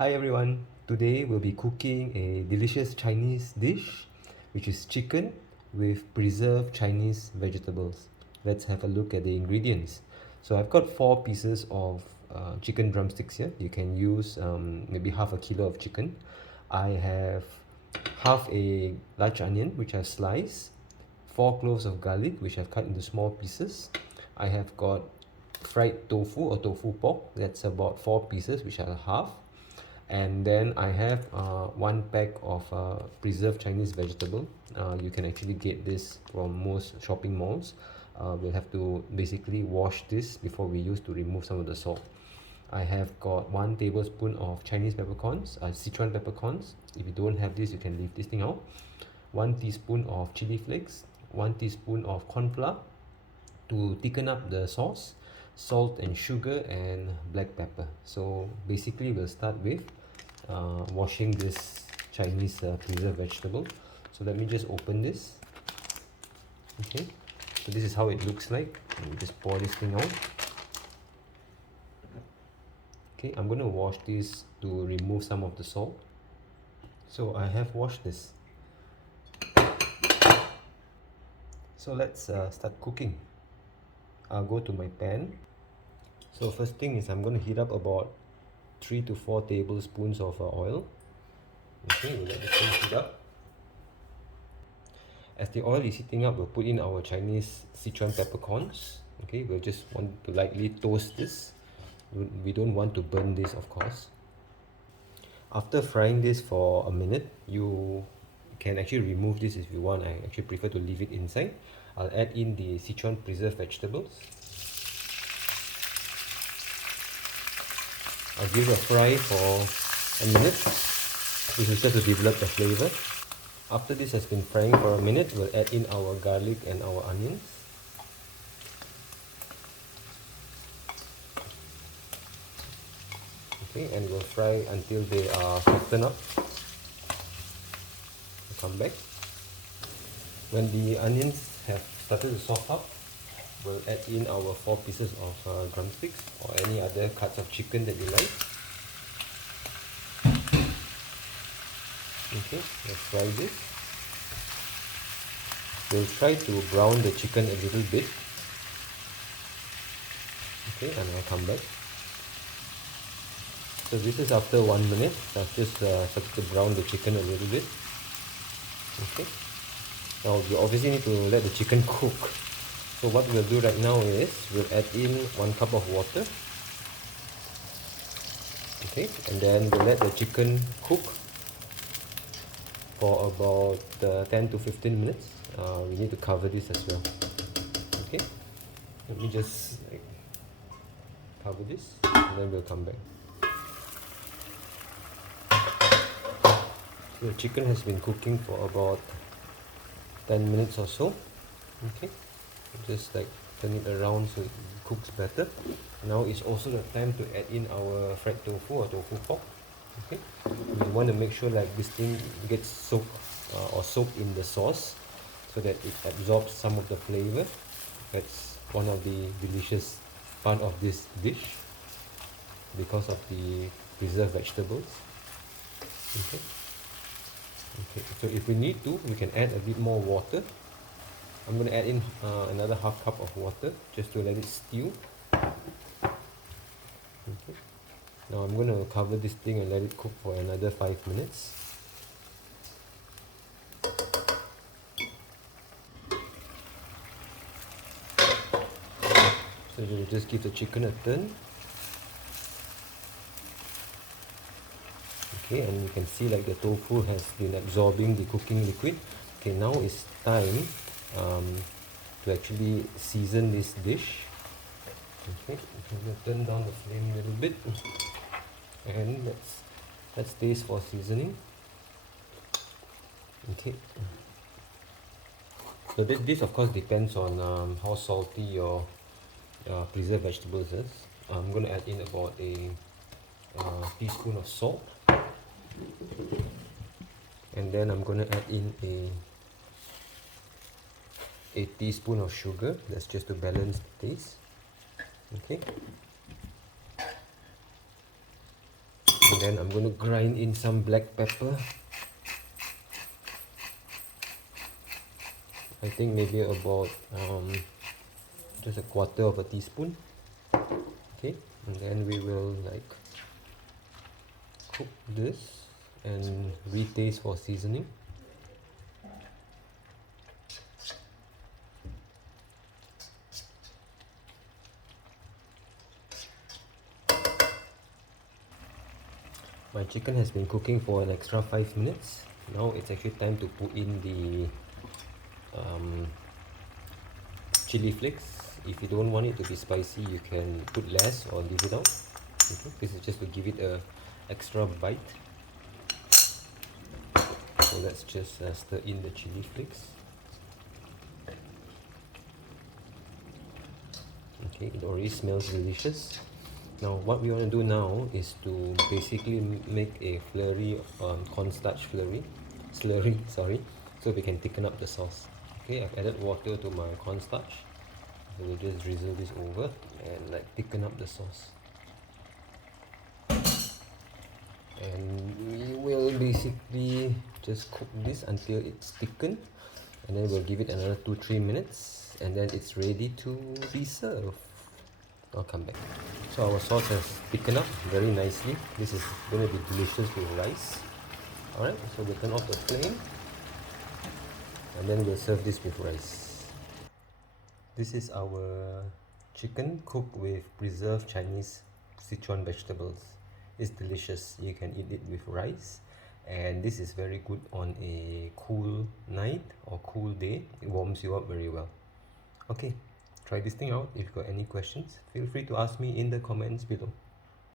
Hi everyone, today we'll be cooking a delicious Chinese dish which is chicken with preserved Chinese vegetables. Let's have a look at the ingredients. So I've got 4 pieces of chicken drumsticks here. You can use maybe half a kilo of chicken. I have half a large onion which I've sliced, 4 cloves of garlic which I've cut into small pieces. I have got fried tofu or tofu pork, that's about 4 pieces which I'll halve. And then I have 1 pack of preserved Chinese vegetable. You can actually get this from most shopping malls. We'll have to basically wash this before we use to remove some of the salt. I have got 1 tablespoon of Chinese peppercorns, Sichuan peppercorns. If you don't have this, you can leave this thing out. 1 teaspoon of chili flakes, 1 teaspoon of cornflour to thicken up the sauce, salt and sugar, and black pepper. So basically we'll start with washing this Chinese preserved vegetable. So let me just open this. Okay, so this is how it looks like. Let me just pour this thing out. Okay, I'm going to wash this to remove some of the salt. So I have washed this. So let's start cooking. I'll go to my pan. So first thing is I'm going to heat up about 3 to 4 tablespoons of oil. Okay, we'll let this thing heat up. As the oil is heating up, we'll put in our Chinese Sichuan peppercorns. Okay, we'll just want to lightly toast this. We don't want to burn this, of course. After frying this for a minute, you can actually remove this if you want. I actually prefer to leave it inside. I'll add in the Sichuan preserved vegetables. I'll give it a fry for a minute. This is just to develop the flavor. After this has been frying for a minute, we'll add in our garlic and our onions. Okay, and we'll fry until they are softened up. We'll come back. When the onions have started to soften up, we'll add in our 4 pieces of drumsticks or any other cuts of chicken that you like. Okay, let's fry this. We'll try to brown the chicken a little bit. Okay, and I'll come back. So this is after 1 minute. I've just started to brown the chicken a little bit. Okay. Now you obviously need to let the chicken cook. So what we'll do right now is we'll add in 1 cup of water. Okay, and then we'll let the chicken cook for about 10 to 15 minutes. We need to cover this as well. Okay, let me just cover this and then we'll come back. So the chicken has been cooking for about 10 minutes or so. Okay, just like turn it around so it cooks better. Now is also the time to add in our fried tofu or tofu pork. Okay, we want to make sure like this thing gets soaked in the sauce so that it absorbs some of the flavor. That's one of the delicious part of this dish because of the preserved vegetables. Okay. Okay, so if we need to, we can add a bit more water. I'm going to add in another half cup of water just to let it stew. Okay. Now I'm going to cover this thing and let it cook for another 5 minutes. So we'll just give the chicken a turn. Okay, and you can see like the tofu has been absorbing the cooking liquid. Okay, now it's time to actually season this dish. Okay, I'm going to turn down the flame a little bit and let's taste for seasoning. Okay, so this of course depends on how salty your preserved vegetables is. I'm going to add in about a teaspoon of salt, and then I'm going to add in a teaspoon of sugar. That's just to balance the taste. Okay, And then I'm going to grind in some black pepper. I think maybe about just a quarter of a teaspoon. Okay, and then we will like cook this and retaste for seasoning. My chicken has been cooking for an extra 5 minutes. Now it's actually time to put in the chili flakes. If you don't want it to be spicy, you can put less or leave it out. Okay. This is just to give it a extra bite. So let's just stir in the chili flakes. Okay, it already smells delicious. Now what we want to do now is to basically make a cornstarch slurry, sorry, so we can thicken up the sauce. Okay, I've added water to my cornstarch. So we'll just drizzle this over and like thicken up the sauce. And we will basically just cook this until it's thickened, and then we'll give it another 2-3 minutes, and then it's ready to be served. I'll come back. So our sauce has thickened up very nicely. This is going to be delicious with rice. Alright, so we'll turn off the flame and then we'll serve this with rice. This is our chicken cooked with preserved Chinese Sichuan vegetables. It's delicious. You can eat it with rice, and this is very good on a cool night or cool day. It warms you up very well. Okay, try this thing out. If you've got any questions, feel free to ask me in the comments below.